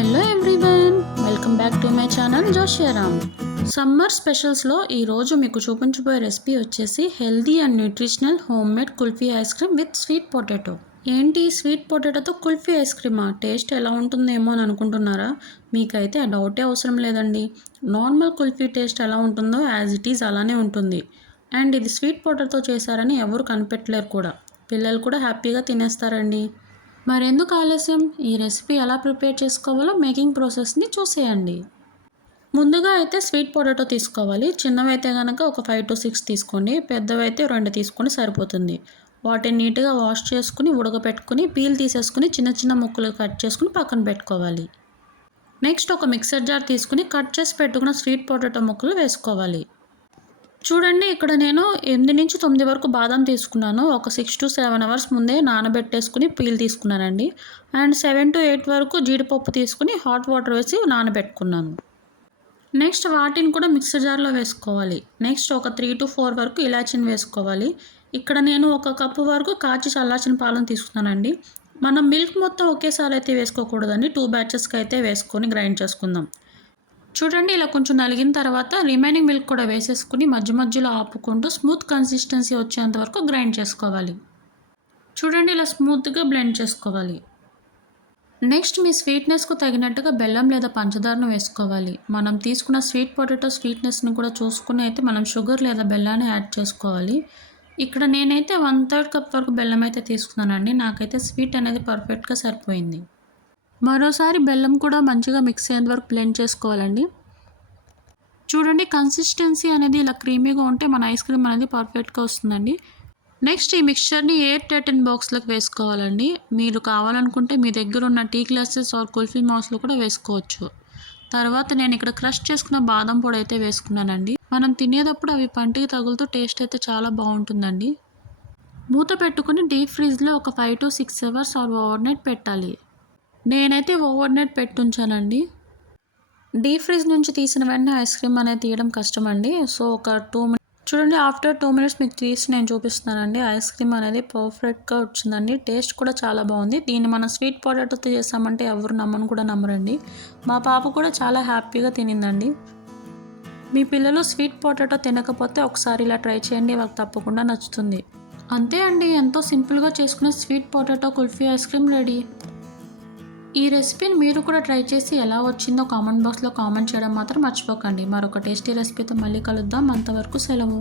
Hello everyone, welcome back to my channel Joshiaram. సమ్మర్ స్పెషల్స్లో ఈరోజు మీకు చూపించబోయే రెసిపీ వచ్చేసి healthy and nutritional homemade kulfi ice cream with sweet potato. ఏంటి స్వీట్ పొటాటోతో కుల్ఫీ ఐస్ క్రీమా? టేస్ట్ ఎలా ఉంటుందేమో అని అనుకుంటున్నారా? మీకైతే ఆ డౌటే అవసరం లేదండి. నార్మల్ కుల్ఫీ టేస్ట్ ఎలా ఉంటుందో యాజ్ ఇట్ ఈజ్ అలానే ఉంటుంది. అండ్ ఇది స్వీట్ పొటాటోతో చేశారని ఎవరు కనిపెట్టలేరు కూడా. పిల్లలు కూడా హ్యాపీగా తినేస్తారండి. మరెందుకు ఆలస్యం, ఈ రెసిపీ ఎలా ప్రిపేర్ చేసుకోవాలో మేకింగ్ ప్రాసెస్ని చూసేయండి. ముందుగా అయితే స్వీట్ పొటాటో తీసుకోవాలి. చిన్నవైతే కనుక ఒక 5 to 6 తీసుకోండి, పెద్దవైతే 2 తీసుకొని సరిపోతుంది. వాటిని నీట్గా వాష్ చేసుకుని ఉడకపెట్టుకుని పీల్ తీసేసుకుని చిన్న చిన్న ముక్కలు కట్ చేసుకుని పక్కన పెట్టుకోవాలి. నెక్స్ట్ ఒక మిక్సర్ జార్ తీసుకుని కట్ చేసి పెట్టుకున్న స్వీట్ పొటాటో ముక్కలు వేసుకోవాలి. చూడండి, ఇక్కడ నేను 8 నుంచి 9 వరకు బాదం తీసుకున్నాను. ఒక 6 to 7 అవర్స్ ముందే నానబెట్టేసుకుని పీల్ తీసుకున్నానండి. అండ్ 7 to 8 వరకు జీడిపప్పు తీసుకుని హాట్ వాటర్ వేసి నానబెట్టుకున్నాను. నెక్స్ట్ వాటిని కూడా మిక్సర్ జార్లో వేసుకోవాలి. నెక్స్ట్ ఒక 3 to 4 వరకు ఇలాచీని వేసుకోవాలి. ఇక్కడ నేను 1 కప్పు వరకు కాచి చల్లార్చిన పాలను తీసుకున్నానండి. మనం మిల్క్ మొత్తం ఒకేసారి అయితే వేసుకోకూడదండి, 2 బ్యాచెస్కి అయితే వేసుకొని గ్రైండ్ చేసుకుందాం. చూడండి, ఇలా కొంచెం నలిగిన తర్వాత రిమైనింగ్ మిల్క్ కూడా వేసేసుకుని మధ్య మధ్యలో ఆపుకుంటూ స్మూత్ కన్సిస్టెన్సీ వచ్చేంత వరకు గ్రైండ్ చేసుకోవాలి. చూడండి, ఇలా స్మూత్గా బ్లెండ్ చేసుకోవాలి. నెక్స్ట్ మీ స్వీట్నెస్కు తగినట్టుగా బెల్లం లేదా పంచదారను వేసుకోవాలి. మనం తీసుకున్న స్వీట్ పొటాటో స్వీట్నెస్ని కూడా చూసుకుని అయితే మనం షుగర్ లేదా బెల్లాన్ని యాడ్ చేసుకోవాలి. ఇక్కడ నేనైతే 1/3 కప్ వరకు బెల్లం అయితే తీసుకున్నానండి. నాకైతే స్వీట్ అనేది పర్ఫెక్ట్గా సరిపోయింది. మరోసారి బెల్లం కూడా మంచిగా మిక్స్ అయ్యేంత వరకు బ్లెండ్ చేసుకోవాలండి. చూడండి, కన్సిస్టెన్సీ అనేది ఇలా క్రీమీగా ఉంటే మన ఐస్ క్రీమ్ అనేది పర్ఫెక్ట్గా వస్తుందండి. నెక్స్ట్ ఈ మిక్స్చర్ని ఎయిర్ టైటన్ బాక్స్లోకి వేసుకోవాలండి. మీరు కావాలనుకుంటే మీ దగ్గర ఉన్న టీ గ్లాసెస్ ఆర్ కుల్ఫీ మౌస్లో కూడా వేసుకోవచ్చు. తర్వాత నేను ఇక్కడ క్రష్ చేసుకున్న బాదం పొడి అయితే వేసుకున్నానండి. మనం తినేటప్పుడు అవి పంటికి తగులుతూ టేస్ట్ అయితే చాలా బాగుంటుందండి. మూత పెట్టుకుని డీప్ ఫ్రిడ్జ్లో ఒక 5 to 6 hours are over night పెట్టాలి. నేనైతే ఓవర్ నైట్ పెట్టుంచానండి. డీప్ ఫ్రిడ్జ్ నుంచి తీసిన వెంటనే ఐస్ క్రీమ్ అనేది తీయడం కష్టమండి. సో ఒక 2 minutes చూడండి, ఆఫ్టర్ 2 minutes మీకు తీసి నేను చూపిస్తున్నానండి. ఐస్ క్రీమ్ అనేది పర్ఫెక్ట్గా వచ్చిందండి. టేస్ట్ కూడా చాలా బాగుంది. దీన్ని మనం స్వీట్ పొటాటోతో చేసామంటే ఎవరు నమ్మరండి. మా పాప కూడా చాలా హ్యాపీగా తినిందండి. మీ పిల్లలు స్వీట్ పొటాటో తినకపోతే ఒకసారి ఇలా ట్రై చేయండి, వాళ్ళకి తప్పకుండా నచ్చుతుంది. అంతే అండి, ఎంతో సింపుల్గా చేసుకునే sweet potato kulfi ice cream ready. ఈ రెసిపీని మీరు కూడా ట్రై చేసి ఎలా వచ్చిందో కామెంట్ బాక్స్లో కామెంట్ చేయడం మాత్రం మర్చిపోకండి. మరొక టేస్టీ రెసిపీతో మళ్ళీ కలుద్దాం. అంతవరకు సెలవు.